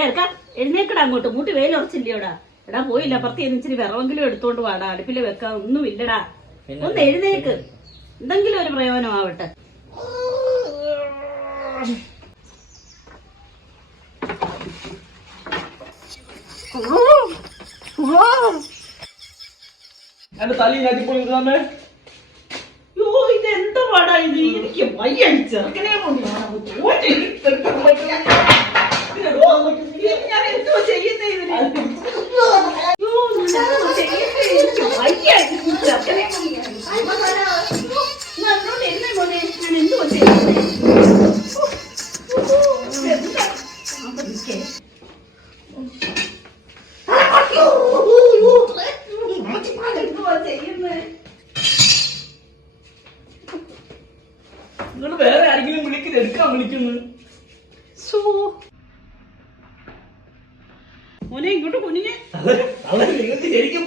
എടുക്കാം എഴുന്നേക്കടാ അങ്ങോട്ട് മൂട്ടി വെയിലുറച്ചില്ലയോടാ. എടാ പോയില്ല അപ്പുറത്ത് ഇച്ചിരി വിറവെങ്കിലും എടുത്തോണ്ട് വാടാ. അടുപ്പിൽ വെക്കാൻ ഒന്നും ഇല്ലടാ. ഒന്ന് എഴുന്നേക്ക്, എന്തെങ്കിലും ഒരു പ്രയോജനമാവട്ടെ. ഇതെന്താ പാടാ ഇത്? എനിക്ക് വയ്യ, ചെറുക്കനെ കൊണ്ട് ഞാൻ എന്തോ ചെയ്യുന്നേ ഇതിന്? ഞാൻ എന്തോ ചെയ്യുന്നേ? നിങ്ങൾ വേറെ ആരെങ്കിലും വിളിക്കുന്നത് എടുക്കാൻ വിളിക്കുന്നു. മോനെ ഇങ്ങോട്ട് കുഞ്ഞിനെ ശരിക്കും